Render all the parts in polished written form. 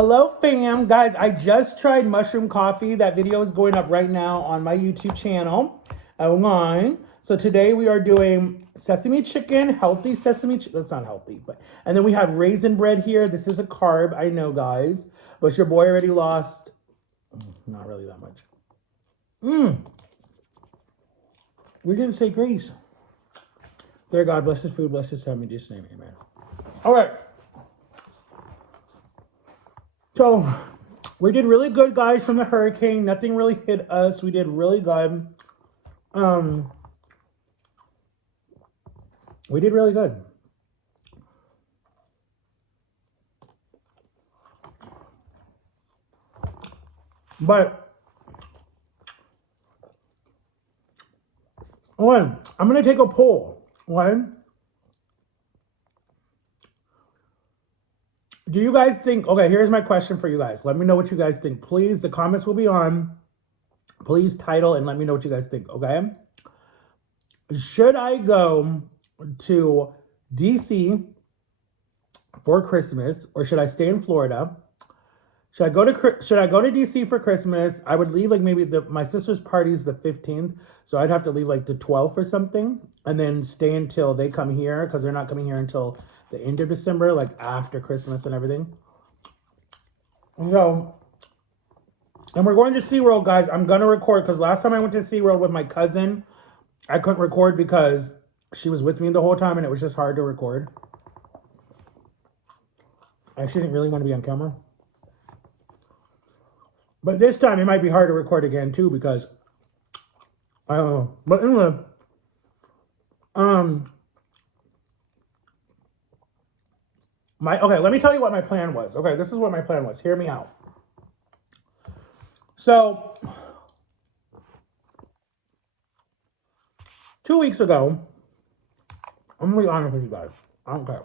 Hello fam, guys, I just tried mushroom coffee. That video is going up right now on my YouTube channel online. So today we are doing sesame chicken, healthy sesame chicken. That's not healthy, but and then we have raisin bread here. This is a carb, I know guys, but your boy already lost not really that much. We didn't say grace. Dear God, bless his food, bless his family, just name, amen. All right. So we did really good, guys, from the hurricane. Nothing really hit us. We did really good. We did really good. But I'm gonna take a poll. Do you guys think, okay, here's my question for you guys. Let me know what you guys think. Please, the comments will be on. Please title and let me know what you guys think, okay? Should I go to DC for Christmas or should I stay in Florida? Should I go to DC for Christmas? I would leave like maybe my sister's party is the 15th, so I'd have to leave like the 12th or something and then stay until they come here because they're not coming here until the end of December, like after Christmas and everything. So, and we're going to SeaWorld, guys. I'm going to record because last time I went to SeaWorld with my cousin, I couldn't record because she was with me the whole time and it was just hard to record. I didn't really want to be on camera. But this time it might be hard to record again too because I don't know. But anyway, okay, let me tell you what my plan was. Okay, this is what my plan was. Hear me out. So 2 weeks ago, I'm gonna be honest with you guys. I don't care.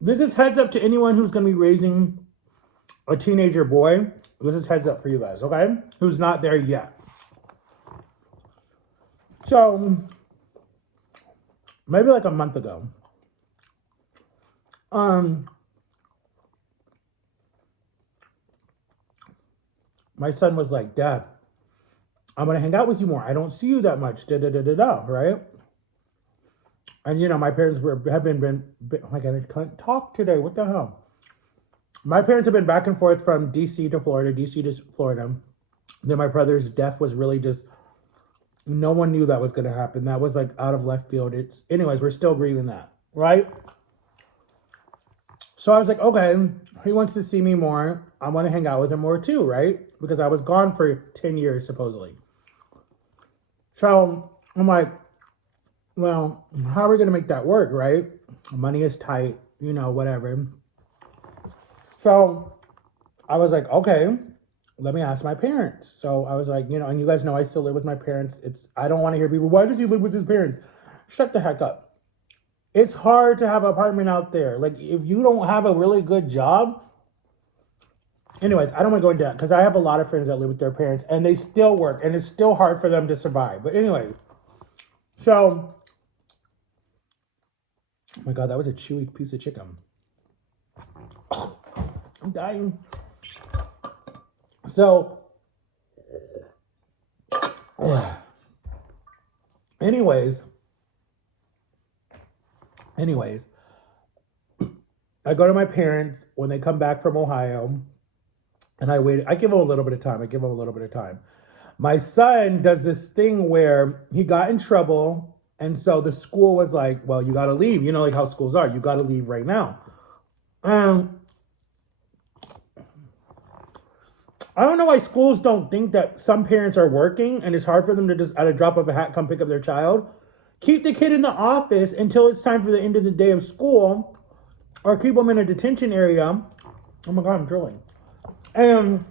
This is heads up to anyone who's gonna be raising a teenager boy. This is heads up for you guys, okay? Who's not there yet. So maybe like a month ago, my son was like, Dad, I'm gonna hang out with you more. I don't see you that much, right? And you know, my parents have been oh my God, I can't talk today. What the hell? My parents have been back and forth from DC to Florida, DC to Florida. Then my brother's death was really just, no one knew that was going to happen. That was like out of left field. Anyways, we're still grieving that, right? So I was like, okay, he wants to see me more. I want to hang out with him more too, right? Because I was gone for 10 years, supposedly. So I'm like, well, how are we going to make that work, right? Money is tight, you know, whatever. So I was like, okay, let me ask my parents. So I was like, you know, and you guys know I still live with my parents. I don't want to hear people, why does he live with his parents? Shut the heck up. It's hard to have an apartment out there. Like if you don't have a really good job. Anyways, I don't want to go into that because I have a lot of friends that live with their parents and they still work and it's still hard for them to survive. But anyway, so, oh my God, that was a chewy piece of chicken. I'm dying. So, anyways, I go to my parents when they come back from Ohio and I wait. I give them a little bit of time. My son does this thing where he got in trouble. And so the school was like, well, you got to leave. You know, like how schools are. You got to leave right now. I don't know why schools don't think that some parents are working and it's hard for them to just, at a drop of a hat, come pick up their child. Keep the kid in the office until it's time for the end of the day of school or keep them in a detention area. Oh my God, I'm drilling. And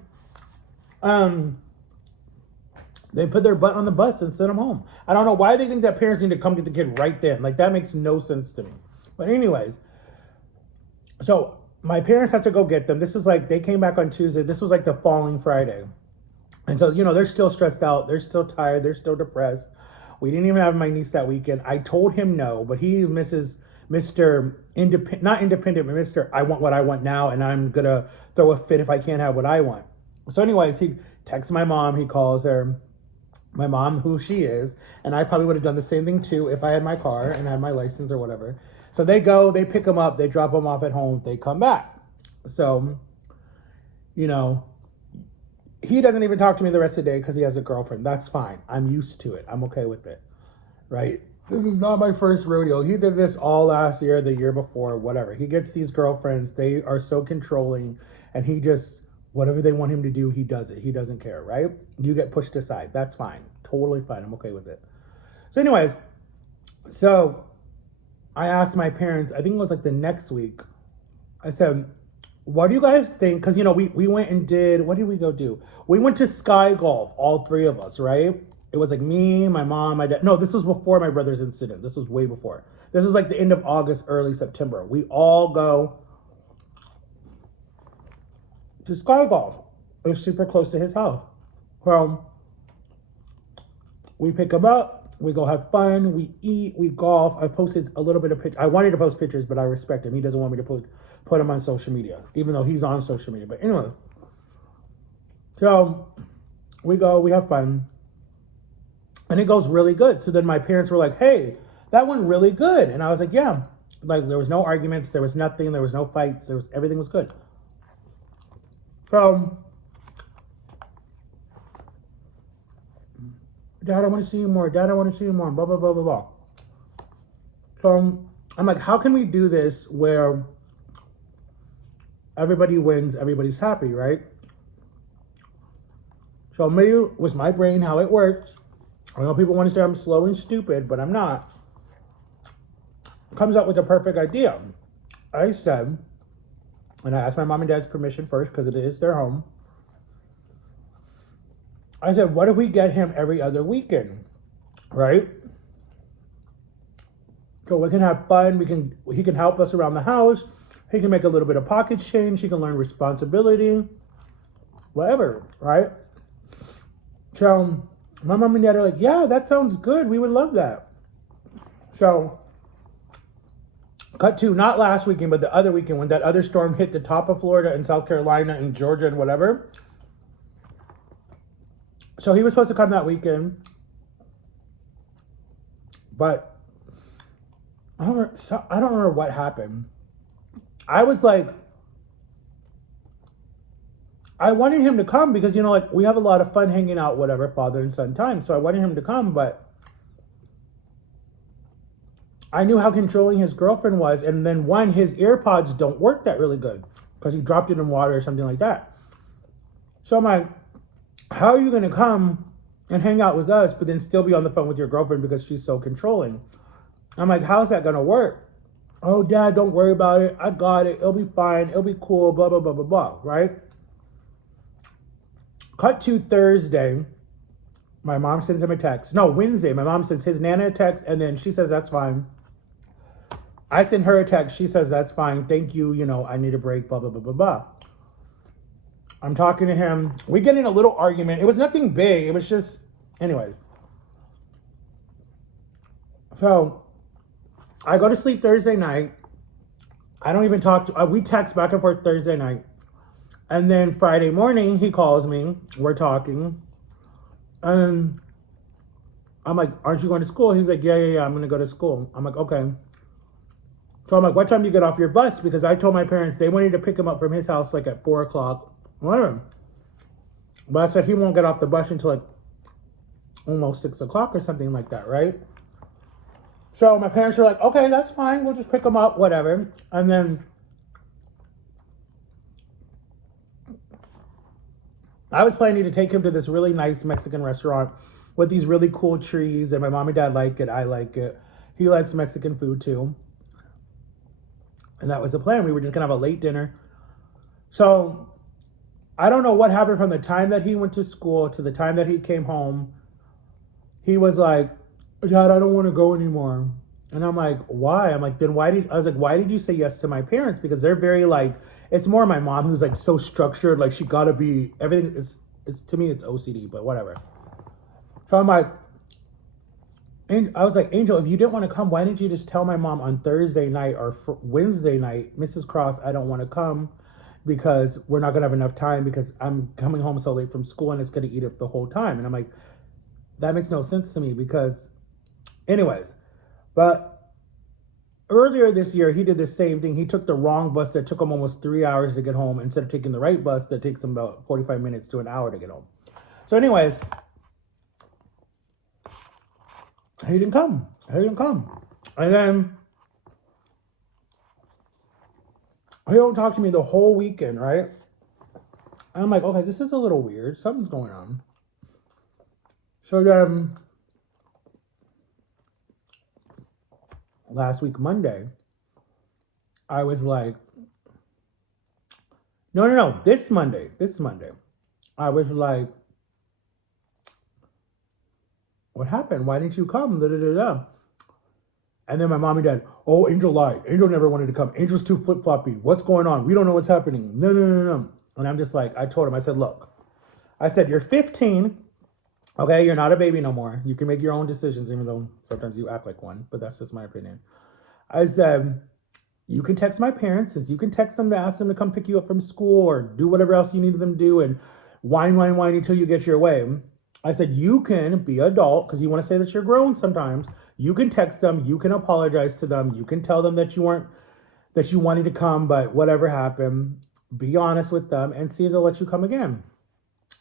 they put their butt on the bus and send them home. I don't know why they think that parents need to come get the kid right then. Like that makes no sense to me. But anyways, so my parents had to go get them. This is like, they came back on Tuesday. This was like the following Friday. And so, you know, they're still stressed out. They're still tired. They're still depressed. We didn't even have my niece that weekend. I told him no, but he misses Mr. Independent, not independent, but Mr. I want what I want now, and I'm gonna throw a fit if I can't have what I want. So, anyways, he texts my mom, he calls her, my mom, who she is, and I probably would have done the same thing too if I had my car and had my license or whatever. So they go, they pick him up, they drop him off at home, they come back. So, you know, he doesn't even talk to me the rest of the day because he has a girlfriend. That's fine. I'm used to it. I'm okay with it, right? This is not my first rodeo. He did this all last year, the year before, whatever. He gets these girlfriends. They are so controlling, and he just, whatever they want him to do, he does it. He doesn't care, right? You get pushed aside. That's fine. Totally fine. I'm okay with it. So anyways, so I asked my parents, I think it was like the next week, I said, what do you guys think? Because, you know, we went and did, what did we go do? We went to Sky Golf, all three of us, right? It was like me, my mom, my dad. No, this was before my brother's incident. This was way before. This was like the end of August, early September. We all go to Sky Golf. It was super close to his house. Well, we pick him up. We go have fun. We eat. We golf. I posted a little bit of pictures. I wanted to post pictures, but I respect him. He doesn't want me to put him on social media, even though he's on social media. But anyway, so we go. We have fun. And it goes really good. So then my parents were like, hey, that went really good. And I was like, yeah. Like, there was no arguments. There was nothing. There was no fights. Everything was good. So, Dad, I want to see you more. Dad, I want to see you more. Blah, blah, blah, blah, blah. So I'm like, how can we do this where everybody wins, everybody's happy, right? So maybe with my brain, how it works, I know people want to say I'm slow and stupid, but I'm not. Comes up with the perfect idea. I said, and I asked my mom and dad's permission first because it is their home. I said, what if we get him every other weekend, right? So we can have fun. He can help us around the house. He can make a little bit of pocket change. He can learn responsibility, whatever, right? So my mom and dad are like, yeah, that sounds good. We would love that. So cut to not last weekend, but the other weekend when that other storm hit the top of Florida and South Carolina and Georgia and whatever. So he was supposed to come that weekend, but I don't remember what happened. I was like, I wanted him to come because, you know, like we have a lot of fun hanging out, whatever, father and son time. So I wanted him to come, but I knew how controlling his girlfriend was. And then his AirPods don't work that really good because he dropped it in water or something like that. So I'm like, how are you going to come and hang out with us, but then still be on the phone with your girlfriend because she's so controlling? I'm like, how's that going to work? Oh, Dad, don't worry about it. I got it. It'll be fine. It'll be cool, blah, blah, blah, blah, blah, right? Cut to Thursday. My mom sends him a text. No, Wednesday. My mom sends his Nana a text, and then she says, that's fine. I send her a text. She says, that's fine. Thank you. You know, I need a break, blah, blah, blah, blah, blah. I'm talking to him. We get in a little argument. It was nothing big. It was just, anyway. So I go to sleep Thursday night. I don't even talk to, we text back and forth Thursday night. And then Friday morning, he calls me. We're talking. And I'm like, aren't you going to school? He's like, yeah, I'm going to go to school. I'm like, okay. So I'm like, what time do you get off your bus? Because I told my parents they wanted to pick him up from his house like at 4 o'clock. Whatever. But I said he won't get off the bus until like almost 6 o'clock or something like that, right? So my parents were like, okay, that's fine. We'll just pick him up, whatever. And then I was planning to take him to this really nice Mexican restaurant with these really cool trees. And my mom and dad like it. I like it. He likes Mexican food too. And that was the plan. We were just going to have a late dinner. So I don't know what happened from the time that he went to school to the time that he came home. He was like, Dad, I don't want to go anymore. And I'm like, why? I'm like, then why did you say yes to my parents? Because they're very like, it's more my mom who's like so structured. Like she gotta be, everything is, to me, it's OCD, but whatever. So I'm like, And I was like, Angel, if you didn't want to come, why didn't you just tell my mom on Thursday night or Wednesday night, Mrs. Cross, I don't want to come because we're not going to have enough time because I'm coming home so late from school and it's going to eat up the whole time. And I'm like, that makes no sense to me because, anyways, but earlier this year, he did the same thing. He took the wrong bus that took him almost 3 hours to get home instead of taking the right bus that takes him about 45 minutes to an hour to get home. So, anyways, he didn't come. He didn't come. And then he don't talk to me the whole weekend, right? And I'm like, okay, this is a little weird. Something's going on. So then last week, Monday, I was like, no, this Monday, I was like, what happened? Why didn't you come? Da, da, da, da. And then my mom and dad, oh, Angel lied. Angel never wanted to come. Angel's too flip-floppy. What's going on? We don't know what's happening. No. And I'm just like, I told him, I said, look, I said, you're 15. Okay, you're not a baby no more. You can make your own decisions, even though sometimes you act like one, but that's just my opinion. I said, you can text my parents, since you can text them to ask them to come pick you up from school or do whatever else you need them to do and whine until you get your way. I said, you can be adult, because you want to say that you're grown sometimes. You can text them, you can apologize to them, you can tell them that you wanted to come, but whatever happened, be honest with them and see if they'll let you come again.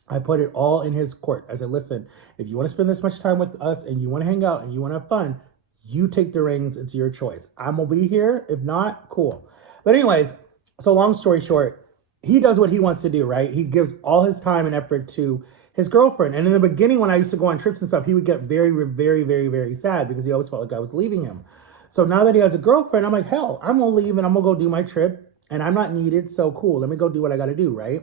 I put it all in his court. I said, listen, if you want to spend this much time with us and you want to hang out and you want to have fun, you take the reins. It's your choice. I'm going to be here. If not, cool. But anyways, so long story short, he does what he wants to do, right? He gives all his time and effort to his girlfriend. And in the beginning, when I used to go on trips and stuff, he would get very, very, very, very sad because he always felt like I was leaving him. So now that he has a girlfriend, I'm like, hell, I'm going to leave and I'm going to go do my trip and I'm not needed. So cool. Let me go do what I got to do, right?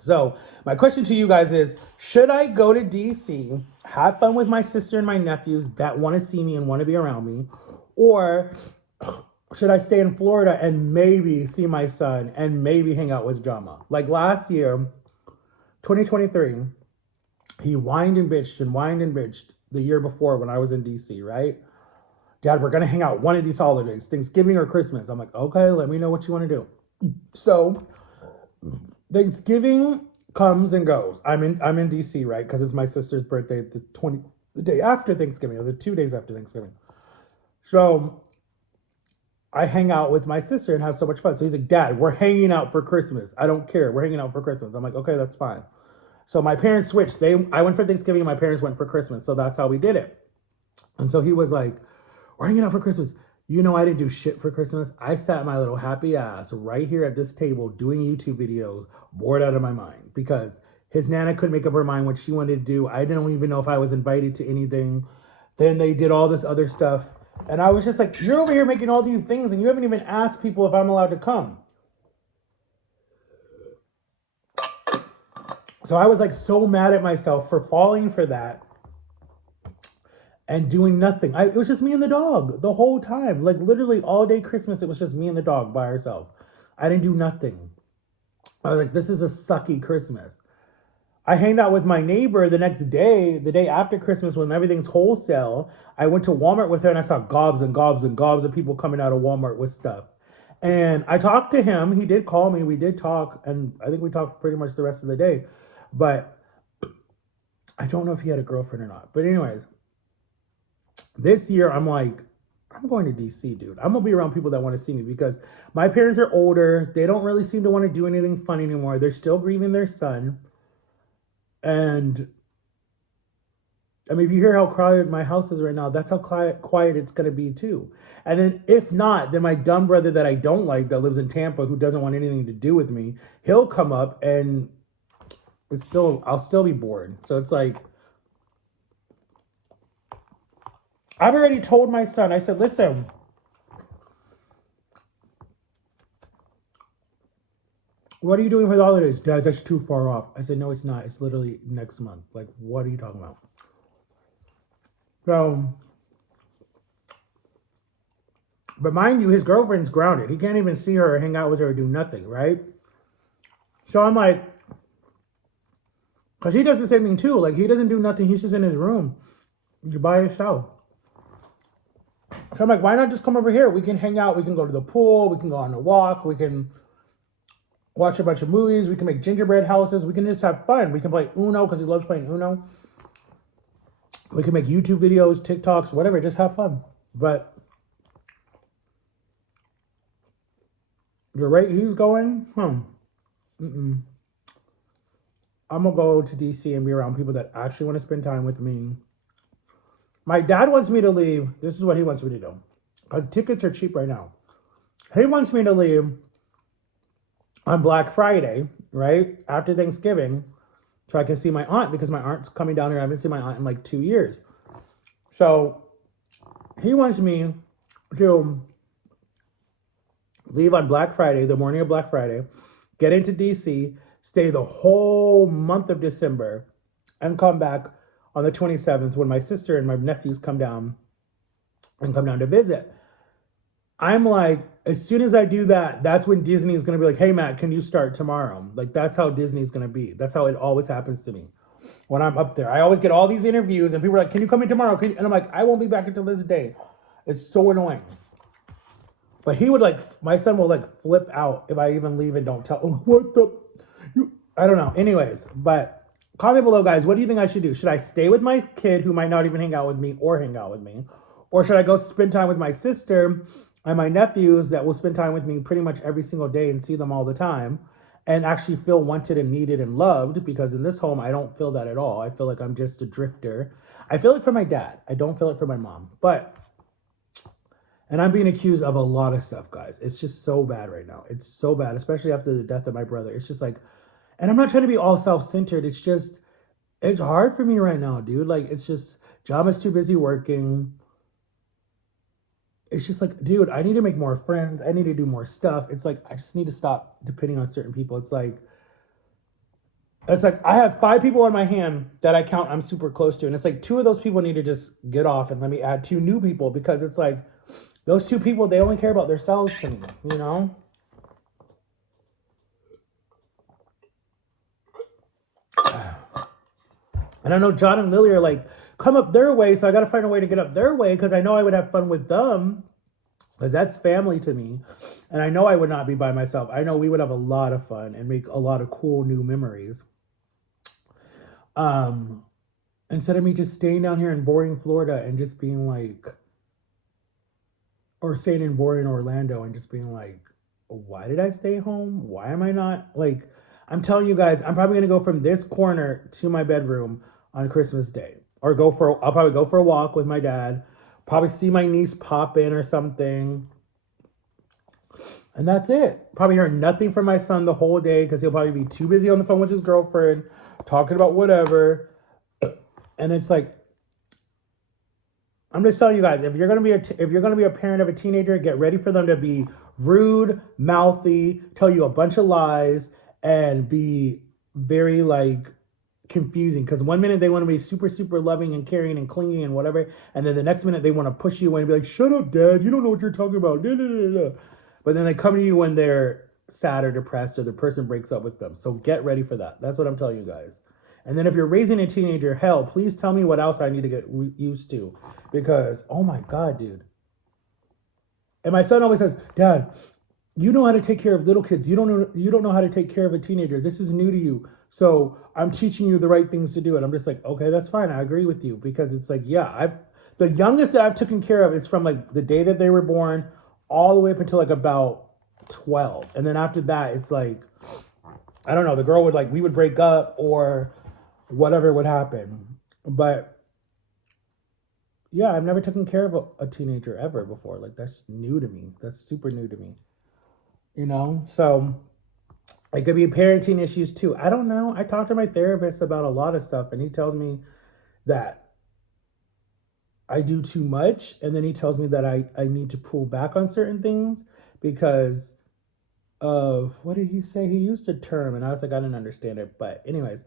So my question to you guys is, should I go to DC, have fun with my sister and my nephews that want to see me and want to be around me? Or should I stay in Florida and maybe see my son and maybe hang out with Drama? Like last year, 2023, he whined and bitched the year before when I was in DC, right? Dad, we're going to hang out one of these holidays, Thanksgiving or Christmas. I'm like, okay, let me know what you want to do. So Thanksgiving comes and goes. I'm in DC, right? Because it's my sister's birthday, the day after Thanksgiving, or the 2 days after Thanksgiving. So I hang out with my sister and have so much fun. So he's like, Dad, we're hanging out for Christmas. I don't care. We're hanging out for Christmas. I'm like, okay, that's fine. So my parents switched. I went for Thanksgiving and my parents went for Christmas. So that's how we did it. And so he was like, we're hanging out for Christmas. You know, I didn't do shit for Christmas. I sat my little happy ass right here at this table doing YouTube videos, bored out of my mind, because his Nana couldn't make up her mind what she wanted to do. I didn't even know if I was invited to anything. Then they did all this other stuff. And I was just like, you're over here making all these things and you haven't even asked people if I'm allowed to come. So I was like so mad at myself for falling for that and doing nothing. It was just me and the dog the whole time. Like literally all day Christmas, it was just me and the dog by ourselves. I didn't do nothing. I was like, this is a sucky Christmas. I hanged out with my neighbor the next day, the day after Christmas when everything's wholesale. I went to Walmart with her and I saw gobs and gobs and gobs of people coming out of Walmart with stuff. And I talked to him. He did call me. We did talk. And I think we talked pretty much the rest of the day. But I don't know if he had a girlfriend or not. But anyways, this year I'm like, I'm going to DC, dude. I'm going to be around people that want to see me because my parents are older. They don't really seem to want to do anything fun anymore. They're still grieving their son. And I mean, if you hear how quiet my house is right now, that's how quiet it's going to be too. And then if not, then my dumb brother that I don't like, that lives in Tampa, who doesn't want anything to do with me, he'll come up and I'll still be bored. So it's like, I've already told my son, I said, listen, what are you doing for the holidays? Dad, that's too far off. I said, no, it's not. It's literally next month. Like, what are you talking about? So, but mind you, his girlfriend's grounded. He can't even see her or hang out with her or do nothing, right? So I'm like, because he does the same thing too. Like, he doesn't do nothing. He's just in his room. You're by yourself. So I'm like, why not just come over here? We can hang out. We can go to the pool. We can go on a walk. We can watch a bunch of movies. We can make gingerbread houses. We can just have fun. We can play Uno because he loves playing Uno. We can make YouTube videos, TikToks, whatever. Just have fun. But the rate he's going, I'm going to go to DC and be around people that actually want to spend time with me. My dad wants me to leave. This is what he wants me to do. Because tickets are cheap right now. He wants me to leave on Black Friday, right? After Thanksgiving. So I can see my aunt because my aunt's coming down here. I haven't seen my aunt in like 2 years. So he wants me to leave on Black Friday, the morning of Black Friday, get into DC, stay the whole month of December, and come back on the 27th when my sister and my nephews come down to visit. I'm like, as soon as I do that, that's when Disney is going to be like, hey, Matt, can you start tomorrow? Like, that's how Disney is going to be. That's how it always happens to me when I'm up there. I always get all these interviews and people are like, can you come in tomorrow? And I'm like, I won't be back until this day. It's so annoying. But he would my son will flip out if I even leave and don't tell. Oh, what the? I don't know. Anyways, but comment below, guys. What do you think I should do? Should I stay with my kid who might not even hang out with me or hang out with me? Or should I go spend time with my sister and my nephews that will spend time with me pretty much every single day and see them all the time and actually feel wanted and needed and loved? Because in this home, I don't feel that at all. I feel like I'm just a drifter. I feel it for my dad. I don't feel it for my mom. And I'm being accused of a lot of stuff, guys. It's just so bad right now. It's so bad, especially after the death of my brother. It's just like, and I'm not trying to be all self-centered. It's just, it's hard for me right now, dude. Like, it's just, John is too busy working. It's just like, dude, I need to make more friends. I need to do more stuff. It's like, I just need to stop depending on certain people. It's like I have 5 people on my hand that I count I'm super close to. And it's like 2 of those people need to just get off and let me add 2 new people, because it's like, those 2 people, they only care about themselves to me, you know? And I know John and Lily are like, come up their way, so I got to find a way to get up their way, because I know I would have fun with them, because that's family to me. And I know I would not be by myself. I know we would have a lot of fun and make a lot of cool new memories. Instead of me just staying down here in boring Florida and just being like, or staying in boring Orlando and just being like, why did I stay home? Why am I not like, I'm telling you guys, I'm probably going to go from this corner to my bedroom on Christmas Day, or I'll probably go for a walk with my dad, probably see my niece pop in or something. And that's it. Probably hear nothing from my son the whole day, because he'll probably be too busy on the phone with his girlfriend, talking about whatever. And it's like, I'm just telling you guys, if you're gonna be a parent of a teenager, get ready for them to be rude, mouthy, tell you a bunch of lies, and be very confusing. Because one minute they want to be super, super loving and caring and clingy and whatever, and then the next minute they want to push you away and be like, "Shut up, Dad! You don't know what you're talking about." But then they come to you when they're sad or depressed, or the person breaks up with them. So get ready for that. That's what I'm telling you guys. And then if you're raising a teenager, hell, please tell me what else I need to get used to. Because, oh my God, dude. And my son always says, Dad, you know how to take care of little kids. You don't know how to take care of a teenager. This is new to you. So I'm teaching you the right things to do. And I'm just like, okay, that's fine. I agree with you. Because it's like, yeah, the youngest that I've taken care of is from the day that they were born all the way up until about 12. And then after that, it's like, I don't know, the girl would we would break up or whatever would happen. But yeah, I've never taken care of a teenager ever before. That's new to me. That's super new to me. You know? So it could be parenting issues too. I don't know. I talked to my therapist about a lot of stuff, and he tells me that I do too much. And then he tells me that I need to pull back on certain things because of, what did he say? He used a term, and I was like, I didn't understand it. But anyways,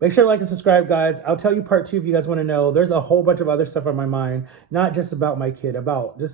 make sure to like and subscribe, guys. I'll tell you part 2 if you guys want to know. There's a whole bunch of other stuff on my mind, not just about my kid, about just